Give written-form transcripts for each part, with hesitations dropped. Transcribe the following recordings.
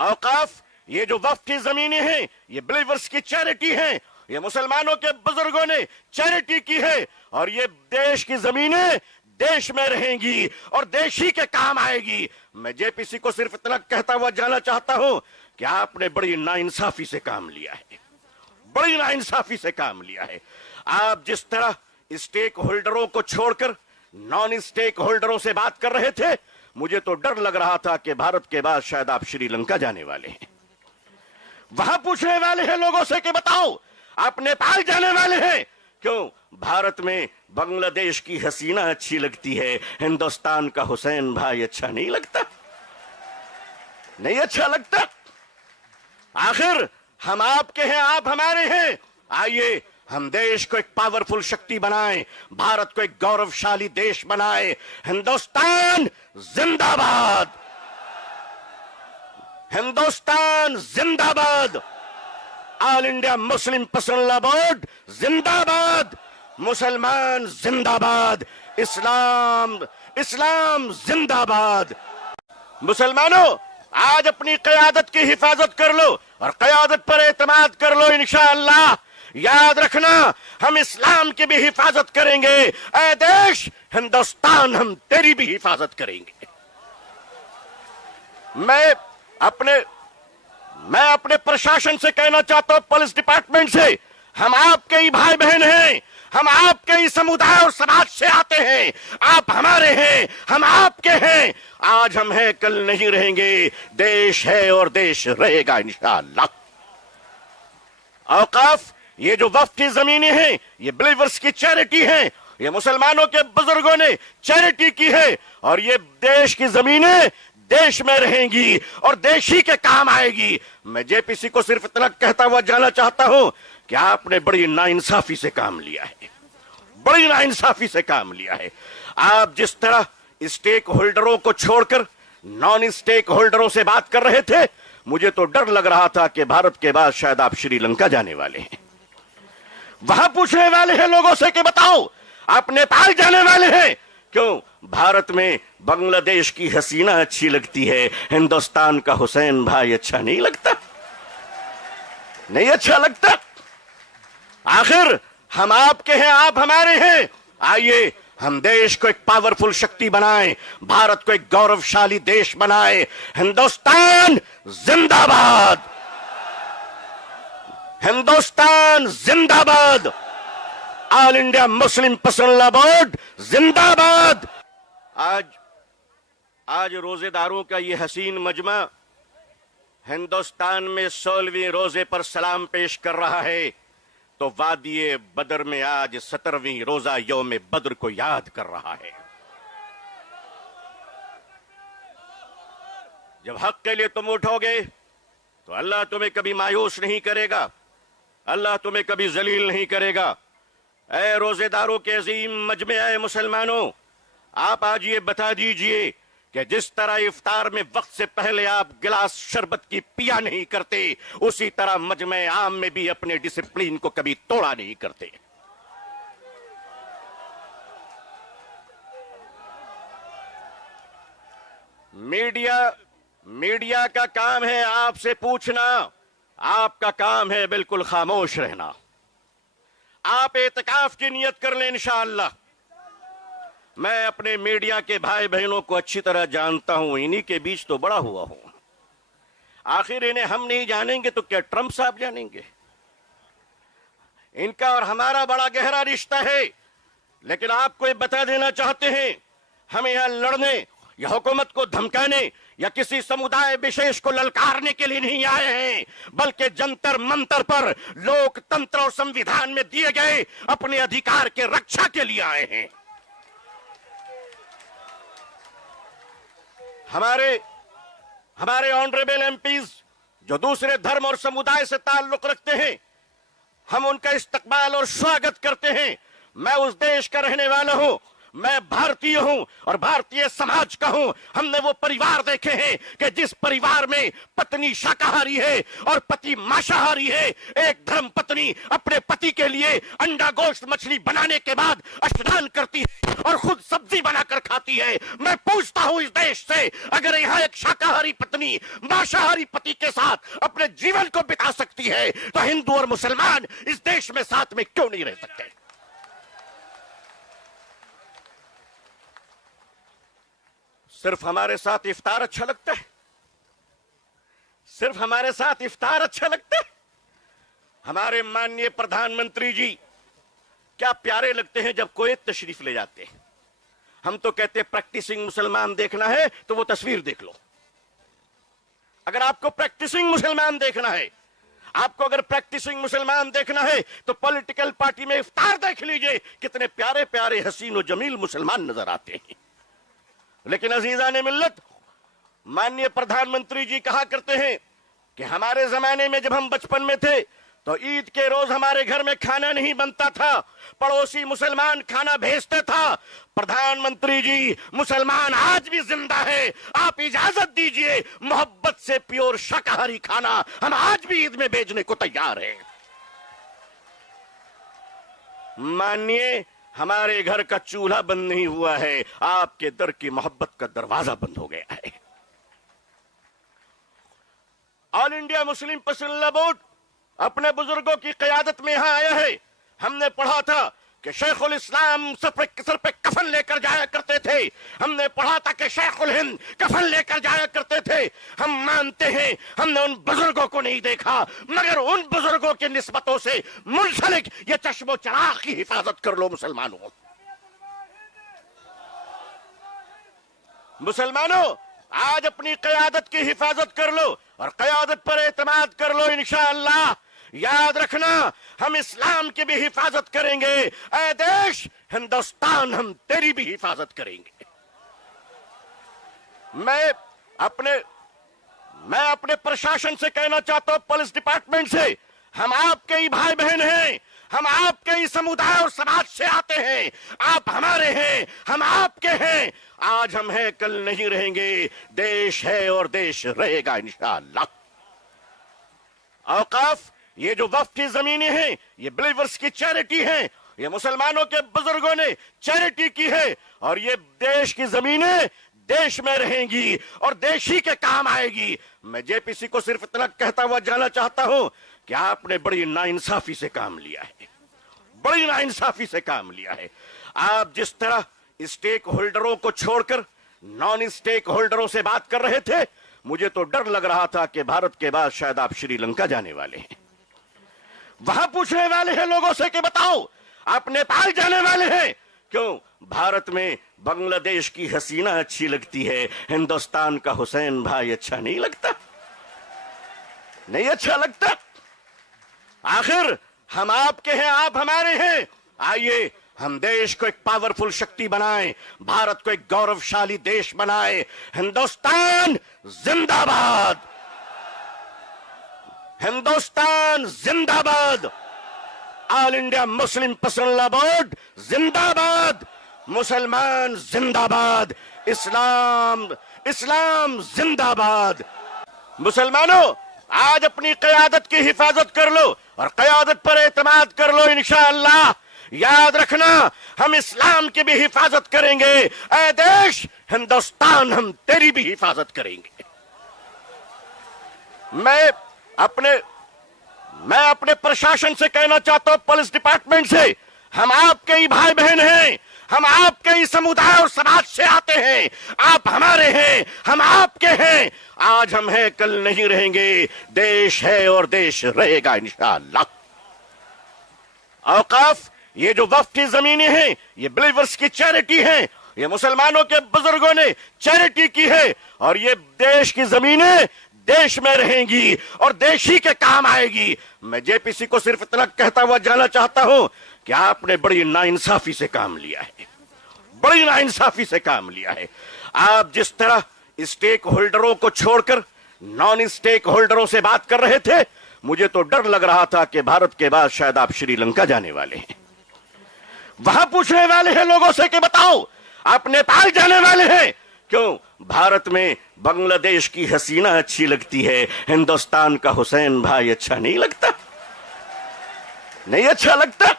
औकाफ, ये जो वक्फ की जमीनें हैं, ये बिलीवर्स की चैरिटी है, ये मुसलमानों के बुजुर्गों ने चैरिटी की है, और ये देश की जमीनें देश में रहेंगी और देश ही के काम आएगी। मैं जेपीसी को सिर्फ इतना कहता हुआ जाना चाहता हूं कि आपने बड़ी नाइंसाफी से काम लिया है, बड़ी नाइंसाफी से काम लिया है। आप जिस तरह स्टेक होल्डरों को छोड़कर नॉन स्टेक होल्डरों से बात कर रहे थे, मुझे तो डर लग रहा था कि भारत के बाद शायद आप श्रीलंका जाने वाले हैं। वहां पूछने वाले हैं लोगों से कि बताओ आप नेपाल जाने वाले हैं क्यों? भारत में बांग्लादेश की हसीना अच्छी लगती है, हिंदुस्तान का हुसैन भाई अच्छा नहीं लगता? नहीं अच्छा लगता? आखिर हम आपके हैं, आप हमारे हैं। आइए हम देश को एक पावरफुल शक्ति बनाएं, भारत को एक गौरवशाली देश बनाएं। हिंदुस्तान जिंदाबाद, हिंदुस्तान जिंदाबाद, all India Muslim personal law board जिंदाबाद, मुसलमान जिंदाबाद, इस्लाम इस्लाम जिंदाबाद। मुसलमानों, आज अपनी क़यादत की हिफाजत कर लो और क़यादत पर एतमाद कर लो। इंशाअल्लाह याद रखना, हम इस्लाम की भी हिफाजत करेंगे। ऐ देश हिंदुस्तान, हम तेरी भी हिफाजत करेंगे। मैं अपने प्रशासन से कहना चाहता हूं, पुलिस डिपार्टमेंट से, हम आपके ही भाई बहन हैं, हम आपके ही समुदाय और समाज से आते हैं। आप हमारे हैं, हम आपके हैं। आज हम हैं, कल नहीं रहेंगे। देश है और देश रहेगा इंशाअल्लाह। औकाफ, ये जो वक्फ की जमीनें हैं, ये बिलीवर्स की चैरिटी है, ये मुसलमानों के बुजुर्गों ने चैरिटी की है, और ये देश की जमीनें देश में रहेंगी और देश ही के काम आएगी। मैं जेपीसी को सिर्फ इतना कहता हुआ जाना चाहता हूं कि आपने बड़ी नाइंसाफी से काम लिया है, बड़ी नाइंसाफी से काम लिया है। आप जिस तरह स्टेक होल्डरों को छोड़कर नॉन स्टेक होल्डरों से बात कर रहे थे, मुझे तो डर लग रहा था कि भारत के बाद शायद आप श्रीलंका जाने वाले हैं। वहां पूछने वाले हैं लोगों से कि बताओ आप नेपाल जाने वाले हैं क्यों? भारत में बांग्लादेश की हसीना अच्छी लगती है, हिंदुस्तान का हुसैन भाई अच्छा नहीं लगता? नहीं अच्छा लगता? आखिर हम आपके हैं, आप हमारे हैं। आइए हम देश को एक पावरफुल शक्ति बनाएं, भारत को एक गौरवशाली देश बनाएं। हिंदुस्तान जिंदाबाद, हिंदुस्तान जिंदाबाद, all India Muslim personal law board जिंदाबाद। आज रोजेदारों का ये हसीन मजमा हिंदुस्तान में 16वें रोजे पर सलाम पेश कर रहा है, तो वादिये बदर में आज 17वीं रोजा यौम बद्र को याद कर रहा है। जब हक के लिए तुम उठोगे तो अल्लाह तुम्हें कभी मायूस नहीं करेगा, अल्लाह तुम्हें कभी जलील नहीं करेगा। ऐ रोजेदारों के अजीम मजमे, ऐ मुसलमानों, आप आज ये बता दीजिए कि जिस तरह इफ्तार में वक्त से पहले आप गिलास शरबत की पिया नहीं करते, उसी तरह मजमे आम में भी अपने डिसिप्लिन को कभी तोड़ा नहीं करते। मीडिया का काम है आपसे पूछना, आपका काम है बिल्कुल खामोश रहना। आप एतकाफ की नियत कर लें इंशाअल्लाह। मैं अपने मीडिया के भाई बहनों को अच्छी तरह जानता हूं, इन्हीं के बीच तो बड़ा हुआ हूं। आखिर इन्हें हम नहीं जानेंगे तो क्या ट्रंप साहब जानेंगे? इनका और हमारा बड़ा गहरा रिश्ता है। लेकिन आपको ये बता देना चाहते हैं, हम यहां लड़ने या हुकूमत को धमकाने या किसी समुदाय विशेष को ललकारने के लिए नहीं आए हैं, बल्कि जंतर मंतर पर लोकतंत्र और संविधान में दिए गए अपने अधिकार के रक्षा के लिए आए हैं। हमारे ऑनरेबल एमपीज जो दूसरे धर्म और समुदाय से ताल्लुक रखते हैं, हम उनका इस्तकबाल और स्वागत करते हैं। मैं उस देश का रहने वाला हूं, मैं भारतीय हूं और भारतीय समाज का हूं। हमने वो परिवार देखे हैं कि जिस परिवार में पत्नी शाकाहारी है और पति मांसाहारी है। एक धर्म पत्नी अपने पति के लिए अंडा गोश्त मछली बनाने के बाद स्नान करती है और खुद सब्जी बनाकर खाती है। मैं पूछता हूं इस देश से, अगर यहां एक शाकाहारी पत्नी मांसाहारी पति के साथ अपने जीवन को बिता सकती है तो हिंदू और मुसलमान इस देश में साथ में क्यों नहीं रह सकते? सिर्फ हमारे साथ इफ्तार अच्छा लगता है? सिर्फ हमारे साथ इफ्तार अच्छा लगता है? हमारे माननीय प्रधानमंत्री जी क्या प्यारे लगते हैं जब कोई तशरीफ ले जाते हैं। हम तो कहते हैं प्रैक्टिसिंग मुसलमान देखना है तो वो तस्वीर देख लो। अगर आपको प्रैक्टिसिंग मुसलमान देखना है, आपको अगर प्रैक्टिसिंग मुसलमान देखना है तो पॉलिटिकल पार्टी में इफ्तार देख लीजिए, कितने प्यारे प्यारे हसीन और जमील मुसलमान नजर आते हैं। लेकिन अजीजाने मिल्लत, माननीय प्रधानमंत्री जी कहा करते हैं कि हमारे जमाने में जब हम बचपन में थे तो ईद के रोज हमारे घर में खाना नहीं बनता था, पड़ोसी मुसलमान खाना भेजते था। प्रधानमंत्री जी, मुसलमान आज भी जिंदा है। आप इजाजत दीजिए, मोहब्बत से प्योर शाकाहारी खाना हम आज भी ईद में भेजने को तैयार हैं। मानिए, हमारे घर का चूल्हा बंद नहीं हुआ है, आपके दर की मोहब्बत का दरवाजा बंद हो गया है। ऑल इंडिया मुस्लिम पसंदीदा बोर्ड अपने बुजुर्गों की क़यादत में यहां आया है। हमने पढ़ा था कि शेखुल इस्लाम सर पे कफन लेकर जाया करते थे। हमने पढ़ा था कि शेखुल हिंद कफन लेकर जाया करते थे। हम मानते हैं हमने उन बुजुर्गों को नहीं देखा, मगर उन बुजुर्गों की निस्बतों से मुंसलिक ये चश्मो चराग की हिफाजत कर लो मुसलमानों। मुसलमानों, आज अपनी क़यादत की हिफाजत कर लो और क़यादत पर एतमाद कर लो। इंशाअल्लाह याद रखना, हम इस्लाम की भी हिफाजत करेंगे। ऐ देश हिंदुस्तान, हम तेरी भी हिफाजत करेंगे। मैं अपने प्रशासन से कहना चाहता हूं, पुलिस डिपार्टमेंट से, हम आपके ही भाई बहन हैं, हम आपके ही समुदाय और समाज से आते हैं। आप हमारे हैं, हम आपके हैं। आज हम हैं, कल नहीं रहेंगे। देश है और देश रहेगा इंशाअल्लाह। औकाफ, ये जो वक्फ की जमीनें हैं, ये बिलीवर्स की चैरिटी है। ये मुसलमानों के बुजुर्गों ने चैरिटी की है और ये देश की जमीनें देश में रहेंगी और देश ही के काम आएगी। मैं जेपीसी को सिर्फ इतना कहता हुआ जाना चाहता हूं कि आपने बड़ी नाइंसाफी से काम लिया है, बड़ी नाइंसाफी से काम लिया है। आप जिस तरह स्टेक होल्डरों को छोड़कर नॉन स्टेक होल्डरों से बात कर रहे थे, मुझे तो डर लग रहा था कि भारत के बाद शायद आप श्रीलंका जाने वाले हैं। वहां पूछने वाले हैं लोगों से कि बताओ आप नेपाल जाने वाले हैं क्यों? भारत में बांग्लादेश की हसीना अच्छी लगती है, हिंदुस्तान का हुसैन भाई अच्छा नहीं लगता? नहीं अच्छा लगता? आखिर हम आपके हैं, आप हमारे हैं। आइए हम देश को एक पावरफुल शक्ति बनाएं, भारत को एक गौरवशाली देश बनाएं। हिंदुस्तान जिंदाबाद, हिंदुस्तान जिंदाबाद, ऑल इंडिया मुस्लिम पसंदीदा बोर्ड जिंदाबाद, मुसलमान जिंदाबाद, इस्लाम इस्लाम जिंदाबाद। मुसलमानों, आज अपनी क़यादत की हिफाजत कर लो और क़यादत पर एतमाद कर लो। इंशाअल्लाह याद रखना, हम इस्लाम की भी हिफाजत करेंगे। ऐ देश हिंदुस्तान, हम तेरी भी हिफाजत करेंगे। मैं अपने प्रशासन से कहना चाहता हूं, पुलिस डिपार्टमेंट से, हम आपके ही भाई बहन हैं, हम आपके ही समुदाय और समाज से आते हैं। आप हमारे हैं, हम आपके हैं। आज हम हैं, कल नहीं रहेंगे। देश है और देश रहेगा इंशाअल्लाह। औकाफ, ये जो वक्फ की जमीनें हैं, ये बिलीवर्स की चैरिटी है। ये मुसलमानों के बुजुर्गों ने चैरिटी की है और ये देश की जमीनें देश में रहेंगी और देश ही के काम आएगी। मैं जेपीसी को सिर्फ इतना कहता हुआ जाना चाहता हूं कि आपने बड़ी नाइंसाफी से काम लिया है, बड़ी नाइंसाफी से काम लिया है। आप जिस तरह स्टेक होल्डरों को छोड़कर नॉन स्टेक होल्डरों से बात कर रहे थे, मुझे तो डर लग रहा था कि भारत के बाद शायद आप श्रीलंका जाने वाले हैं। वहां पूछने वाले हैं लोगों से कि बताओ आप नेपाल जाने वाले हैं क्यों? भारत में बांग्लादेश की हसीना अच्छी लगती है, हिंदुस्तान का हुसैन भाई अच्छा नहीं लगता? नहीं अच्छा लगता?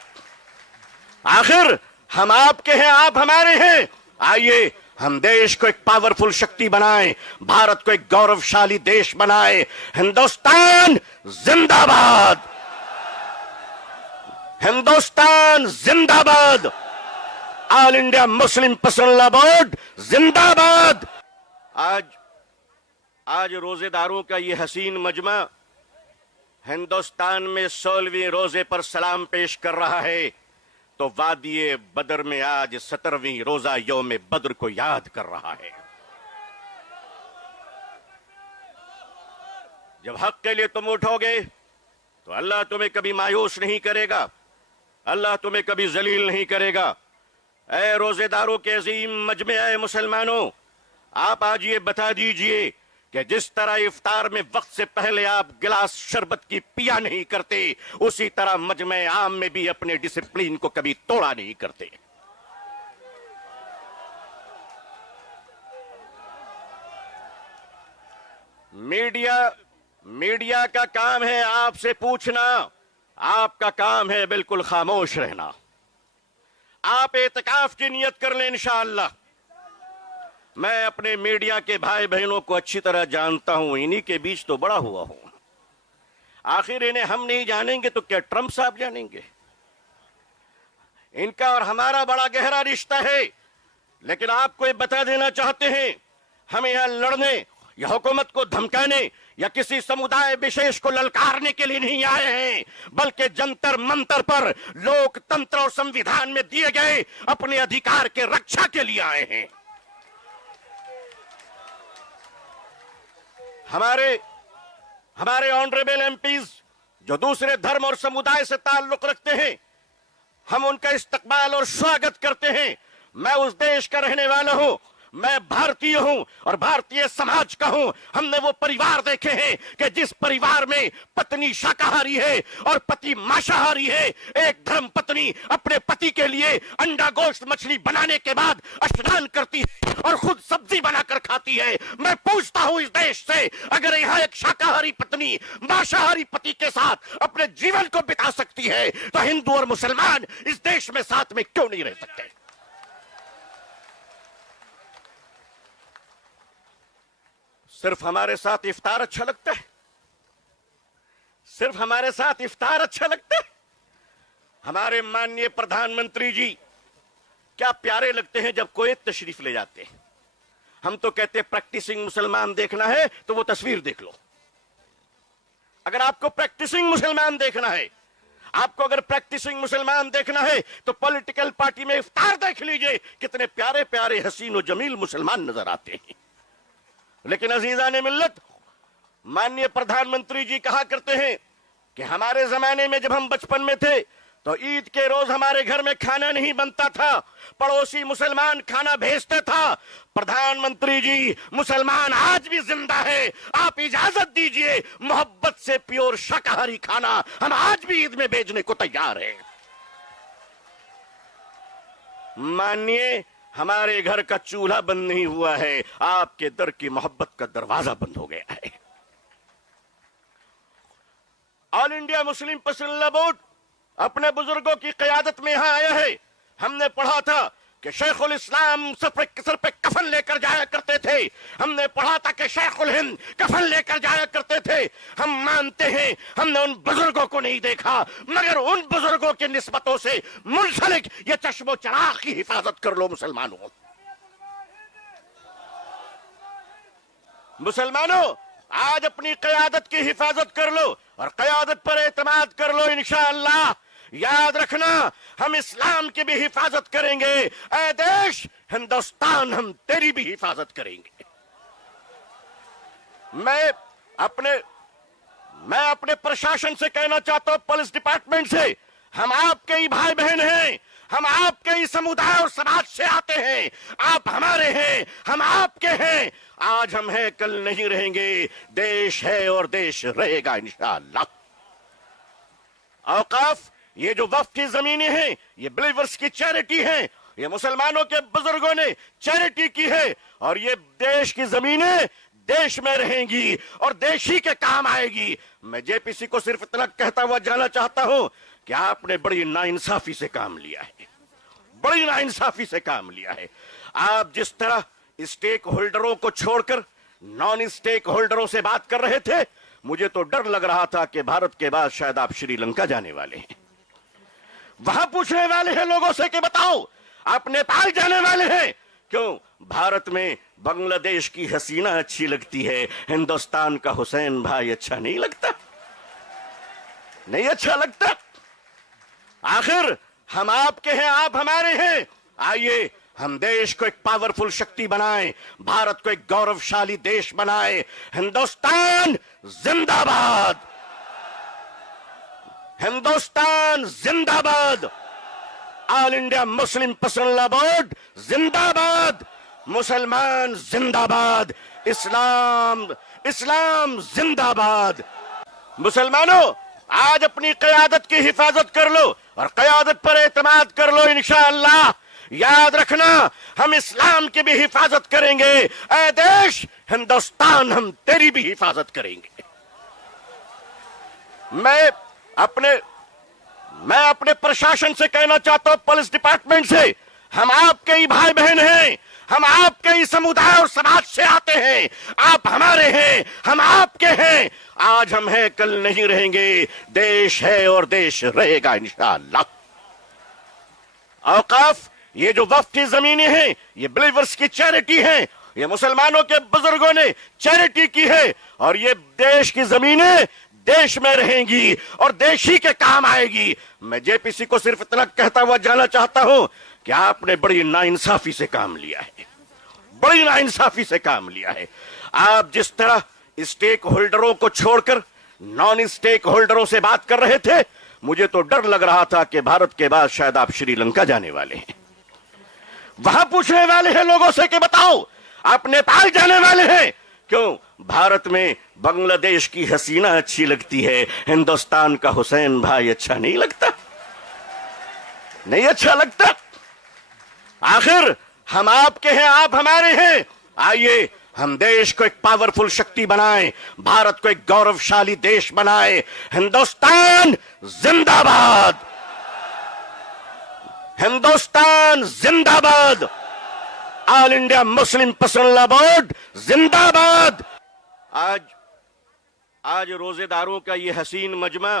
आखिर हम आपके हैं, आप हमारे हैं। आइए हम देश को एक पावरफुल शक्ति बनाएं, भारत को एक गौरवशाली देश बनाएं। हिंदुस्तान जिंदाबाद, हिंदुस्तान जिंदाबाद, all India Muslim personal law board जिंदाबाद। आज रोजेदारों का ये हसीन मजमा हिंदुस्तान में 16वीं रोजे पर सलाम पेश कर रहा है, तो वादिये बदर में आज 17वीं रोजा यौम बद्र को याद कर रहा है। जब हक के लिए तुम उठोगे तो अल्लाह तुम्हें कभी मायूस नहीं करेगा, अल्लाह तुम्हें कभी जलील नहीं करेगा। ऐ रोजेदारों के अजीम मजमे, ऐ मुसलमानों, आप आज ये बता दीजिए कि जिस तरह इफ्तार में वक्त से पहले आप गिलास शरबत की पिया नहीं करते, उसी तरह मजमे आम में भी अपने डिसिप्लिन को कभी तोड़ा नहीं करते। मीडिया का काम है आपसे पूछना, आपका काम है बिल्कुल खामोश रहना। आप एतकाफ की नियत कर लें इंशाअल्लाह। मैं अपने मीडिया के भाई बहनों को अच्छी तरह जानता हूं, इन्हीं के बीच तो बड़ा हुआ हूं। आखिर इन्हें हम नहीं जानेंगे तो क्या ट्रंप साहब जानेंगे? इनका और हमारा बड़ा गहरा रिश्ता है। लेकिन आपको ये बता देना चाहते हैं, हमें यहां लड़ने या हुकूमत को धमकाने या किसी समुदाय विशेष को ललकारने के लिए नहीं आए हैं, बल्कि जंतर मंतर पर लोकतंत्र और संविधान में दिए गए अपने अधिकार के रक्षा के लिए आए हैं। हमारे ऑनरेबल एमपीज जो दूसरे धर्म और समुदाय से ताल्लुक रखते हैं, हम उनका इस्तकबाल और स्वागत करते हैं। मैं उस देश का रहने वाला हूं, मैं भारतीय हूं और भारतीय समाज का हूं। हमने वो परिवार देखे हैं कि जिस परिवार में पत्नी शाकाहारी है और पति मांसाहारी है, एक धर्म पत्नी अपने पति के लिए अंडा गोश्त मछली बनाने के बाद स्नान करती है और खुद सब्जी बनाकर खाती है। मैं पूछता हूं इस देश से, अगर यहां एक शाकाहारी पत्नी मांसाहारी पति के साथ अपने जीवन को बिता सकती है, तो हिंदू और मुसलमान इस देश में साथ में क्यों नहीं रह सकते? सिर्फ हमारे साथ इफ्तार अच्छा लगता है? सिर्फ हमारे साथ इफ्तार अच्छा लगता है? हमारे माननीय प्रधानमंत्री जी क्या प्यारे लगते हैं जब कुवैत तशरीफ ले जाते हैं। हम तो कहते हैं प्रैक्टिसिंग मुसलमान देखना है तो वो तस्वीर देख लो। अगर आपको प्रैक्टिसिंग मुसलमान देखना है, आपको अगर प्रैक्टिसिंग मुसलमान देखना है तो पॉलिटिकल पार्टी में इफ्तार देख लीजिए, कितने प्यारे प्यारे हसीन और जमील मुसलमान नजर आते हैं। लेकिन अजीजान मिल्लत, माननीय प्रधानमंत्री जी कहा करते हैं कि हमारे जमाने में जब हम बचपन में थे तो ईद के रोज हमारे घर में खाना नहीं बनता था, पड़ोसी मुसलमान खाना भेजते था। प्रधानमंत्री जी, मुसलमान आज भी जिंदा है, आप इजाजत दीजिए, मोहब्बत से प्योर शाकाहारी खाना हम आज भी ईद में भेजने को तैयार हैं। मानिए, हमारे घर का चूल्हा बंद नहीं हुआ है, आपके दर की मोहब्बत का दरवाजा बंद हो गया है। All India Muslim personal law board अपने बुजुर्गों की क़यादत में यहां आया है। हमने पढ़ा था कि शेखुल इस्लाम सर पे कफन लेकर जाया करते थे, हमने पढ़ा था कि शेखुल हिंद कफन लेकर जाया करते थे। हम मानते हैं हमने उन बुजुर्गों को नहीं देखा, मगर उन बुजुर्गों की निस्बतों से मुंसलिक ये चश्मो चराग की हिफाजत कर लो मुसलमानों। मुसलमानों, आज अपनी क़यादत की हिफाजत कर लो और क़यादत पर एतमाद कर लो। इंशाअल्लाह याद रखना, हम इस्लाम की भी हिफाजत करेंगे। ऐ देश हिंदुस्तान, हम तेरी भी हिफाजत करेंगे। मैं अपने प्रशासन से कहना चाहता हूं, पुलिस डिपार्टमेंट से, हम आपके ही भाई बहन हैं, हम आपके ही समुदाय और समाज से आते हैं। आप हमारे हैं, हम आपके हैं। आज हम हैं, कल नहीं रहेंगे। देश है और देश रहेगा इंशाअल्लाह। औकाफ ये जो वक्फ की जमीनें हैं, ये बिलीवर्स की चैरिटी हैं। ये मुसलमानों के बुजुर्गों ने चैरिटी की है, और ये देश की जमीनें देश में रहेंगी और देश ही के काम आएगी। मैं जेपीसी को सिर्फ इतना कहता हुआ जाना चाहता हूं कि आपने बड़ी नाइंसाफी से काम लिया है, बड़ी नाइंसाफी से काम लिया है। आप जिस तरह स्टेक होल्डरों को छोड़कर नॉन स्टेक होल्डरों से बात कर रहे थे, मुझे तो डर लग रहा था कि भारत के बाद शायद आप श्रीलंका जाने वाले हैं। वहां पूछने वाले हैं लोगों से कि बताओ आप नेपाल जाने वाले हैं क्यों? भारत में बांग्लादेश की हसीना अच्छी लगती है, हिंदुस्तान का हुसैन भाई अच्छा नहीं लगता? नहीं अच्छा लगता? आखिर हम आपके हैं, आप हमारे हैं। आइए हम देश को एक पावरफुल शक्ति बनाएं, भारत को एक गौरवशाली देश बनाएं। हिंदुस्तान जिंदाबाद, हिंदुस्तान जिंदाबाद, all India Muslim personal law board जिंदाबाद, मुसलमान जिंदाबाद, इस्लाम इस्लाम जिंदाबाद। मुसलमानों, आज अपनी क़यादत की हिफाजत कर लो और क़यादत पर एतमाद कर लो। इंशाअल्लाह याद रखना, हम इस्लाम की भी हिफाजत करेंगे। ऐ देश हिंदुस्तान, हम तेरी भी हिफाजत करेंगे। मैं अपने प्रशासन से कहना चाहता हूं, पुलिस डिपार्टमेंट से, हम आपके ही भाई बहन हैं, हम आपके ही समुदाय और समाज से आते हैं। आप हमारे हैं, हम आपके हैं। आज हम हैं, कल नहीं रहेंगे। देश है और देश रहेगा इंशाअल्लाह। औकाफ, ये जो वक्फ की जमीनें हैं, ये बिलीवर्स की चैरिटी हैं। ये मुसलमानों के बुजुर्गों ने चैरिटी की है, और ये देश की जमीनें देश में रहेंगी और देश ही के काम आएगी। मैं जेपीसी को सिर्फ इतना कहता हुआ जाना चाहता हूं कि आपने बड़ी नाइंसाफी से काम लिया है, बड़ी नाइंसाफी से काम लिया है। आप जिस तरह स्टेक होल्डरों को छोड़कर नॉन स्टेक होल्डरों से बात कर रहे थे, मुझे तो डर लग रहा था कि भारत के बाद शायद आप श्रीलंका जाने वाले हैं। वहां पूछने वाले हैं लोगों से कि बताओ आप नेपाल जाने वाले हैं क्यों? भारत में बांग्लादेश की हसीना अच्छी लगती है, हिंदुस्तान का हुसैन भाई अच्छा नहीं लगता? नहीं अच्छा लगता? आखिर हम आपके हैं, आप हमारे हैं। आइए हम देश को एक पावरफुल शक्ति बनाएं, भारत को एक गौरवशाली देश बनाएं। हिंदुस्तान जिंदाबाद, हिंदुस्तान जिंदाबाद, all India Muslim personal law board जिंदाबाद। आज रोजेदारों का ये हसीन मजमा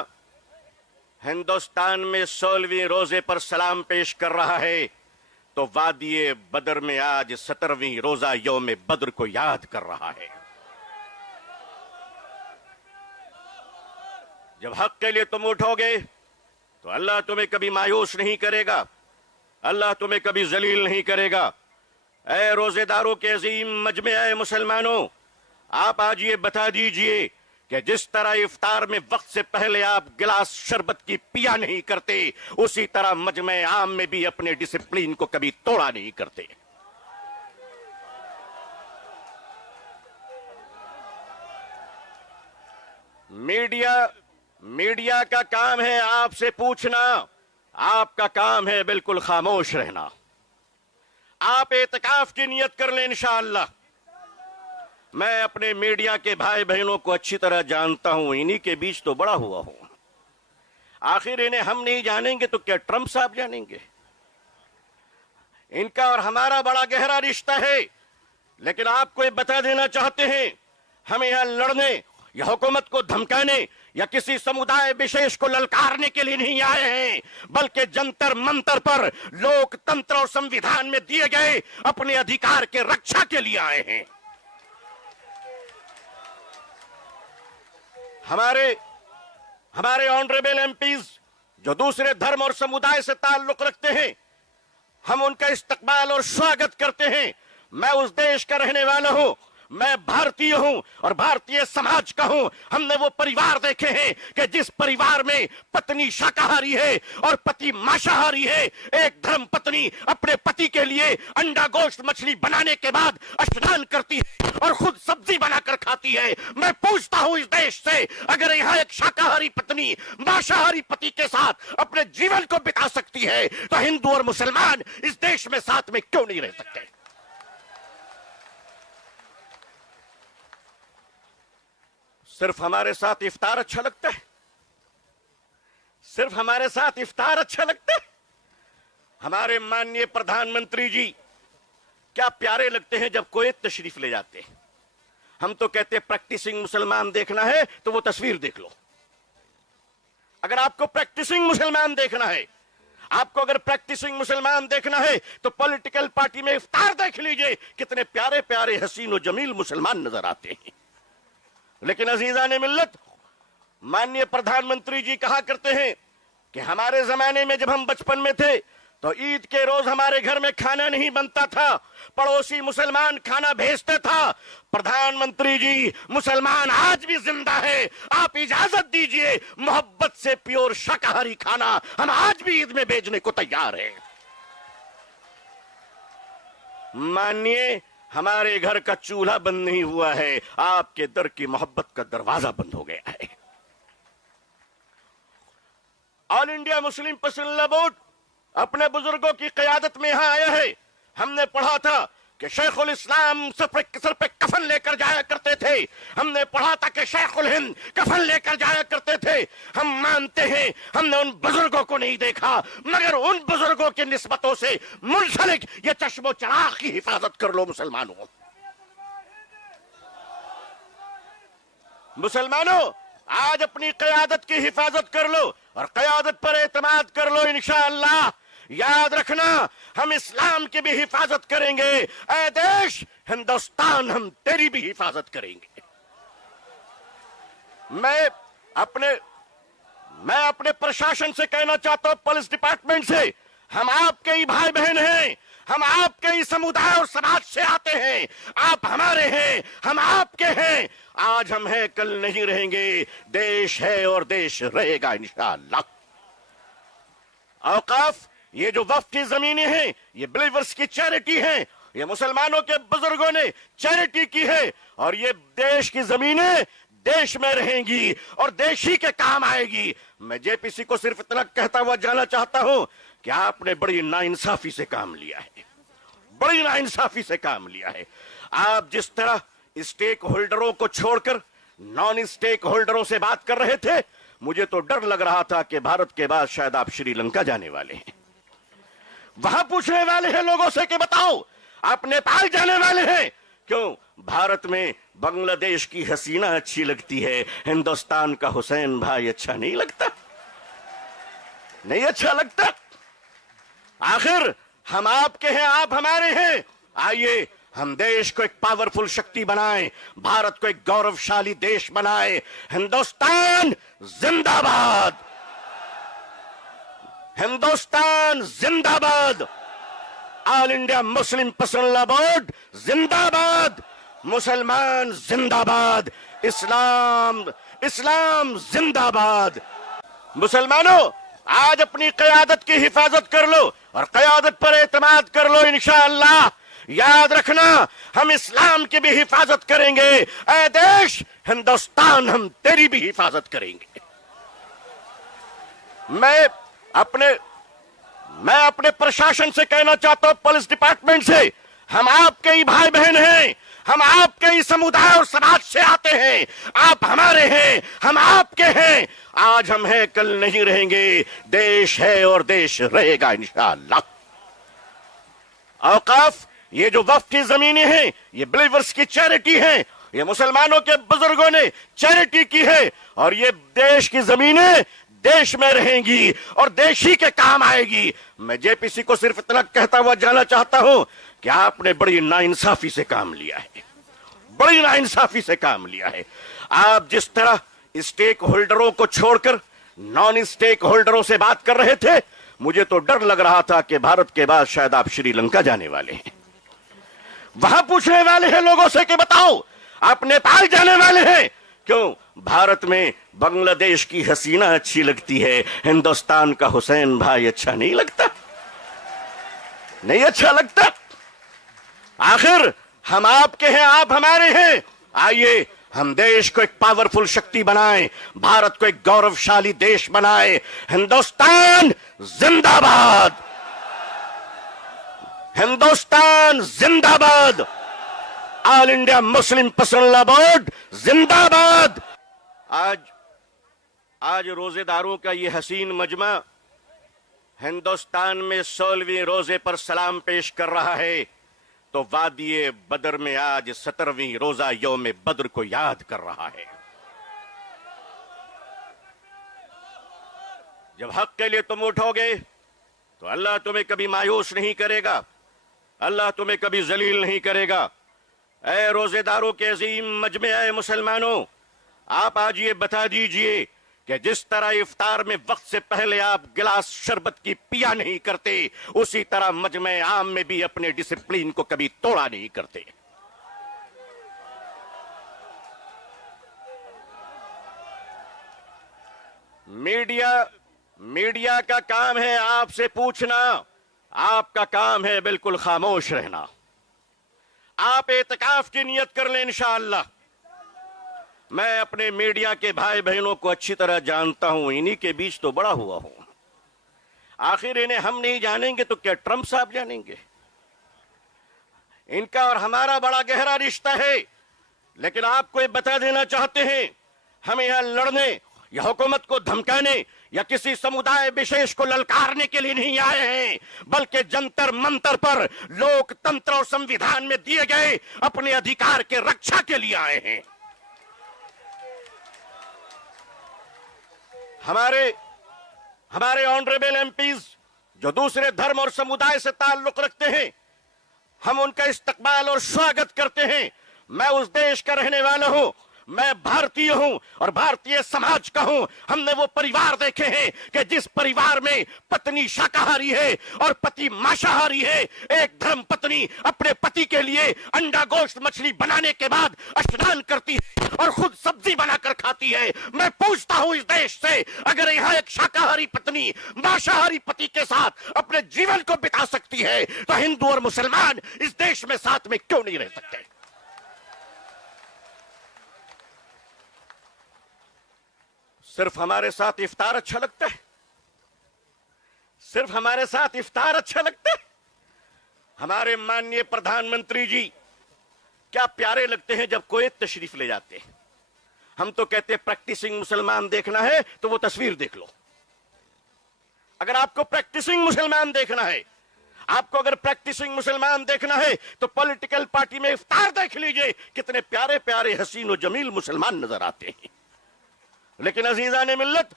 हिंदुस्तान में 16वीं रोजे पर सलाम पेश कर रहा है, तो वादिये बदर में आज 17वीं रोजा यौम बद्र को याद कर रहा है। जब हक के लिए तुम उठोगे तो अल्लाह तुम्हें कभी मायूस नहीं करेगा, अल्लाह तुम्हें कभी जलील नहीं करेगा। ऐ रोजेदारों के अजीम मजमे, ऐ मुसलमानों, आप आज ये बता दीजिए कि जिस तरह इफ्तार में वक्त से पहले आप गिलास शरबत की पिया नहीं करते, उसी तरह मजमे आम में भी अपने डिसिप्लिन को कभी तोड़ा नहीं करते। मीडिया का काम है आपसे पूछना, आपका काम है बिल्कुल खामोश रहना। आप एतकाफ की नियत कर लें इंशाअल्लाह। मैं अपने मीडिया के भाई बहनों को अच्छी तरह जानता हूं, इन्हीं के बीच तो बड़ा हुआ हूं। आखिर इन्हें हम नहीं जानेंगे तो क्या ट्रंप साहब जानेंगे? इनका और हमारा बड़ा गहरा रिश्ता है। लेकिन आपको ये बता देना चाहते हैं, हम यहां लड़ने या हुकूमत को धमकाने या किसी समुदाय विशेष को ललकारने के लिए नहीं आए हैं, बल्कि जंतर मंतर पर लोकतंत्र और संविधान में दिए गए अपने अधिकार के रक्षा के लिए आए हैं। हमारे ऑनरेबल एमपीज जो दूसरे धर्म और समुदाय से ताल्लुक रखते हैं, हम उनका इस्तकबाल और स्वागत करते हैं। मैं उस देश का रहने वाला हूं, मैं भारतीय हूं और भारतीय समाज का हूं। हमने वो परिवार देखे हैं कि जिस परिवार में पत्नी शाकाहारी है और पति मांसाहारी है। एक धर्म पत्नी अपने पति के लिए अंडा गोश्त मछली बनाने के बाद स्नान करती है और खुद सब्जी बनाकर खाती है। मैं पूछता हूं इस देश से, अगर यहां एक शाकाहारी पत्नी मांसाहारी पति के साथ अपने जीवन को बिता सकती है तो हिंदू और मुसलमान इस देश में साथ में क्यों नहीं रह सकते? सिर्फ हमारे साथ इफ्तार अच्छा लगता है? सिर्फ हमारे साथ इफ्तार अच्छा लगता है? हमारे माननीय प्रधानमंत्री जी क्या प्यारे लगते हैं जब कोई तशरीफ ले जाते हैं। हम तो कहते हैं प्रैक्टिसिंग मुसलमान देखना है तो वो तस्वीर देख लो। अगर आपको प्रैक्टिसिंग मुसलमान देखना है, आपको अगर प्रैक्टिसिंग मुसलमान देखना है तो पॉलिटिकल पार्टी में इफ्तार देख लीजिए, कितने प्यारे प्यारे हसीन और जमील मुसलमान नजर आते हैं। लेकिन अजीजान मिल्लत, माननीय प्रधानमंत्री जी कहा करते हैं कि हमारे जमाने में जब हम बचपन में थे तो ईद के रोज हमारे घर में खाना नहीं बनता था, पड़ोसी मुसलमान खाना भेजते था। प्रधानमंत्री जी, मुसलमान आज भी जिंदा है, आप इजाजत दीजिए, मोहब्बत से प्योर शाकाहारी खाना हम आज भी ईद में भेजने को तैयार हैं। मानिए, हमारे घर का चूल्हा बंद नहीं हुआ है, आपके दर की मोहब्बत का दरवाजा बंद हो गया है। All India Muslim personal board अपने बुजुर्गों की क़यादत में यहां आया है। हमने पढ़ा था कि शेखुल इस्लाम सर पे कफन लेकर जाया करते थे। हमने पढ़ा था कि शेखुल हिंद कफन लेकर जाया करते थे। हम मानते हैं हमने उन बुजुर्गों को नहीं देखा, मगर उन बुजुर्गों की निस्बतों से मुंसलिक ये चश्मो चराग की हिफाजत कर लो मुसलमानों। मुसलमानों, आज अपनी क़यादत की हिफाजत कर लो और क़यादत पर एतमाद कर लो। इंशाअल्लाह याद रखना, हम इस्लाम की भी हिफाजत करेंगे। ऐ देश हिंदुस्तान, हम तेरी भी हिफाजत करेंगे। मैं अपने प्रशासन से कहना चाहता हूं, पुलिस डिपार्टमेंट से, हम आपके ही भाई बहन हैं, हम आपके ही समुदाय और समाज से आते हैं। आप हमारे हैं, हम आपके हैं। आज हम हैं, कल नहीं रहेंगे। देश है और देश रहेगा इंशाअल्लाह। औकाफ, ये जो वक्फ की जमीनें हैं, ये बिलीवर्स की चैरिटी है। ये मुसलमानों के बुजुर्गों ने चैरिटी की है और ये देश की जमीनें देश में रहेंगी और देश ही के काम आएगी। मैं जेपीसी को सिर्फ इतना कहता हुआ जाना चाहता हूं कि आपने बड़ी नाइंसाफी से काम लिया है, बड़ी नाइंसाफी से काम लिया है। आप जिस तरह स्टेक होल्डरों को छोड़कर नॉन स्टेक होल्डरों से बात कर रहे थे, मुझे तो डर लग रहा था कि भारत के बाद शायद आप श्रीलंका जाने वाले हैं। वहां पूछने वाले हैं लोगों से कि बताओ आप नेपाल जाने वाले हैं क्यों? भारत में बांग्लादेश की हसीना अच्छी लगती है, हिंदुस्तान का हुसैन भाई अच्छा नहीं लगता? नहीं अच्छा लगता? आखिर हम आपके हैं, आप हमारे हैं। आइए हम देश को एक पावरफुल शक्ति बनाएं, भारत को एक गौरवशाली देश बनाएं। हिंदुस्तान जिंदाबाद, हिंदुस्तान जिंदाबाद, all India Muslim personal board जिंदाबाद, मुसलमान जिंदाबाद, इस्लाम इस्लाम जिंदाबाद। मुसलमानों, आज अपनी क़यादत की हिफाजत कर लो और क़यादत पर एतमाद कर लो। इंशाअल्लाह याद रखना, हम इस्लाम की भी हिफाजत करेंगे। ऐ देश हिंदुस्तान, हम तेरी भी हिफाजत करेंगे। मैं अपने प्रशासन से कहना चाहता हूं, पुलिस डिपार्टमेंट से, हम आपके ही भाई बहन हैं, हम आपके ही समुदाय और समाज से आते हैं। आप हमारे हैं, हम आपके हैं। आज हम हैं, कल नहीं रहेंगे। देश है और देश रहेगा इंशाअल्लाह। औकाफ, ये जो वक्फ की जमीनें हैं, ये बिलीवर्स की चैरिटी है। ये मुसलमानों के बुजुर्गों ने चैरिटी की है और ये देश की जमीनें देश में रहेंगी और देश ही के काम आएगी। मैं जेपीसी को सिर्फ इतना कहता हुआ जाना चाहता हूं कि आपने बड़ी नाइंसाफी से काम लिया है, बड़ी नाइंसाफी से काम लिया है। आप जिस तरह स्टेक होल्डरों को छोड़कर नॉन स्टेक होल्डरों से बात कर रहे थे, मुझे तो डर लग रहा था कि भारत के बाद शायद आप श्रीलंका जाने वाले हैं। वहां पूछने वाले हैं लोगों से कि बताओ आप नेपाल जाने वाले हैं क्यों? भारत में बांग्लादेश की हसीना अच्छी लगती है, हिंदुस्तान का हुसैन भाई अच्छा नहीं लगता? नहीं अच्छा लगता? आखिर हम आपके हैं, आप हमारे हैं। आइए हम देश को एक पावरफुल शक्ति बनाएं, भारत को एक गौरवशाली देश बनाएं। हिंदुस्तान जिंदाबाद, हिंदुस्तान जिंदाबाद, all India Muslim personal board जिंदाबाद। आज रोजेदारों का ये हसीन मजमा हिंदुस्तान में 16वें रोजे पर सलाम पेश कर रहा है, तो वादिये बदर में आज 17वीं रोजा यौम बद्र को याद कर रहा है। जब हक के लिए तुम उठोगे तो अल्लाह तुम्हें कभी मायूस नहीं करेगा, अल्लाह तुम्हें कभी जलील नहीं करेगा। ऐ रोजेदारों के अजीम मजमे, ऐ मुसलमानों, आप आज ये बता दीजिए कि जिस तरह इफ्तार में वक्त से पहले आप गिलास शरबत की पिया नहीं करते, उसी तरह मजमे आम में भी अपने डिसिप्लिन को कभी तोड़ा नहीं करते। मीडिया का काम है आपसे पूछना, आपका काम है बिल्कुल खामोश रहना। आप एतकाफ की नियत कर लें इंशाअल्लाह। मैं अपने मीडिया के भाई बहनों को अच्छी तरह जानता हूं, इन्हीं के बीच तो बड़ा हुआ हूं। आखिर इन्हें हम नहीं जानेंगे तो क्या ट्रंप साहब जानेंगे? इनका और हमारा बड़ा गहरा रिश्ता है। लेकिन आपको ये बता देना चाहते हैं, हम यहां लड़ने या हुकूमत को धमकाने या किसी समुदाय विशेष को ललकारने के लिए नहीं आए हैं, बल्कि जंतर मंतर पर लोकतंत्र और संविधान में दिए गए अपने अधिकार के रक्षा के लिए आए हैं। हमारे ऑनरेबल एमपीज जो दूसरे धर्म और समुदाय से ताल्लुक रखते हैं, हम उनका इस्तकबाल और स्वागत करते हैं। मैं उस देश का रहने वाला हूं, मैं भारतीय हूं और भारतीय समाज का हूं। हमने वो परिवार देखे हैं कि जिस परिवार में पत्नी शाकाहारी है और पति मांसाहारी है, एक धर्म पत्नी अपने पति के लिए अंडा गोश्त मछली बनाने के बाद स्नान करती है और खुद सब्जी बनाकर खाती है। मैं पूछता हूं इस देश से, अगर यहां एक शाकाहारी पत्नी मांसाहारी पति के साथ अपने जीवन को बिता सकती है, तो हिंदू और मुसलमान इस देश में साथ में क्यों नहीं रह सकते? सिर्फ हमारे साथ इफ्तार अच्छा लगता है? सिर्फ हमारे साथ इफ्तार अच्छा लगता है? हमारे माननीय प्रधानमंत्री जी क्या प्यारे लगते हैं जब कोई तशरीफ ले जाते हैं। हम तो कहते हैं प्रैक्टिसिंग मुसलमान देखना है तो वो तस्वीर देख लो। अगर आपको प्रैक्टिसिंग मुसलमान देखना है, आपको अगर प्रैक्टिसिंग मुसलमान देखना है तो पॉलिटिकल पार्टी में इफ्तार देख लीजिए, कितने प्यारे प्यारे हसीन और जमील मुसलमान नजर आते हैं। लेकिन अजीजा ने मिल्लत,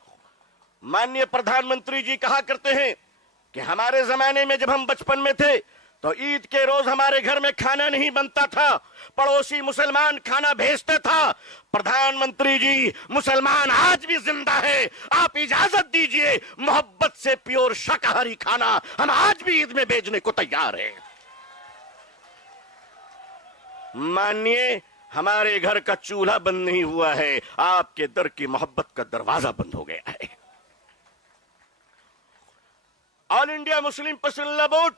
माननीय प्रधानमंत्री जी कहा करते हैं कि हमारे जमाने में जब हम बचपन में थे तो ईद के रोज हमारे घर में खाना नहीं बनता था, पड़ोसी मुसलमान खाना भेजते था। प्रधानमंत्री जी, मुसलमान आज भी जिंदा है, आप इजाजत दीजिए, मोहब्बत से प्योर शाकाहारी खाना हम आज भी ईद में भेजने को तैयार हैं। मानिए, हमारे घर का चूल्हा बंद नहीं हुआ है, आपके दर की मोहब्बत का दरवाजा बंद हो गया है। All India Muslim personal board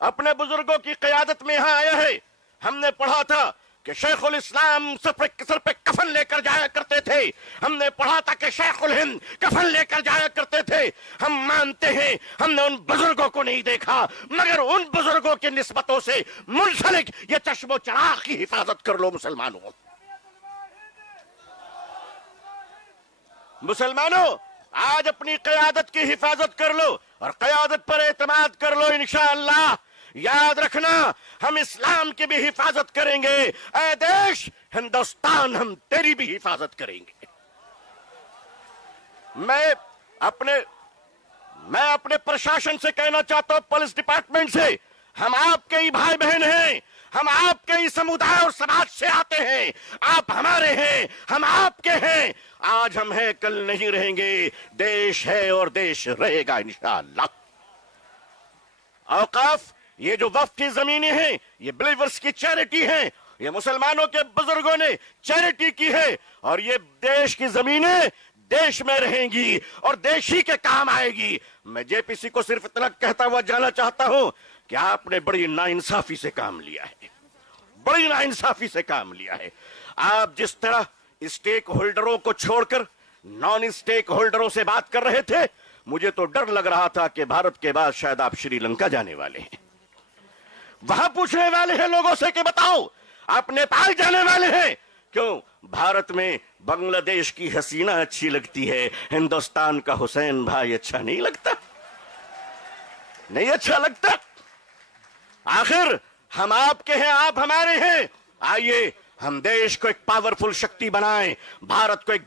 अपने बुजुर्गों की क़यादत में यहां आया है। हमने पढ़ा था कि शेखुल इस्लाम सर पे कफन लेकर जाया करते थे। हमने पढ़ा था कि शेखुल हिंद कफन लेकर जाया करते थे। हम मानते हैं हमने उन बुजुर्गों को नहीं देखा, मगर उन बुजुर्गों की निस्बतों से मुंसलिक ये चश्मो चराग की हिफाजत कर लो मुसलमानों। मुसलमानों, आज अपनी क़यादत की हिफाजत कर लो और क़यादत पर एतमाद कर लो। इंशाअल्लाह याद रखना, हम इस्लाम की भी हिफाजत करेंगे। ऐ देश हिंदुस्तान, हम तेरी भी हिफाजत करेंगे। मैं अपने प्रशासन से कहना चाहता हूं, पुलिस डिपार्टमेंट से, हम आपके ही भाई बहन हैं, हम आपके ही समुदाय और समाज से आते हैं। आप हमारे हैं, हम आपके हैं। आज हम हैं, कल नहीं रहेंगे। देश है और देश रहेगा इंशाअल्लाह। औकाफ ये जो वक्फ की जमीनें हैं ये बिलीवर्स की चैरिटी हैं, ये मुसलमानों के बुजुर्गों ने चैरिटी की है, और ये देश की जमीनें देश में रहेंगी और देश ही के काम आएगी। मैं जेपीसी को सिर्फ इतना कहता हुआ जाना चाहता हूं कि आपने बड़ी नाइंसाफी से काम लिया है, बड़ी नाइंसाफी से काम लिया है। आप जिस तरह स्टेक होल्डरों को छोड़कर नॉन स्टेक होल्डरों से बात कर रहे थे, मुझे तो डर लग रहा था कि भारत के बाद शायद आप श्रीलंका जाने वाले हैं, वहां पूछने वाले हैं लोगों से कि बताओ आप नेपाल जाने वाले हैं क्यों? भारत में बांग्लादेश की हसीना अच्छी लगती है, हिंदुस्तान का हुसैन भाई अच्छा नहीं लगता? नहीं अच्छा लगता? आखिर हम आपके हैं, आप हमारे हैं। आइए हम देश को एक पावरफुल शक्ति बनाएं, भारत को एक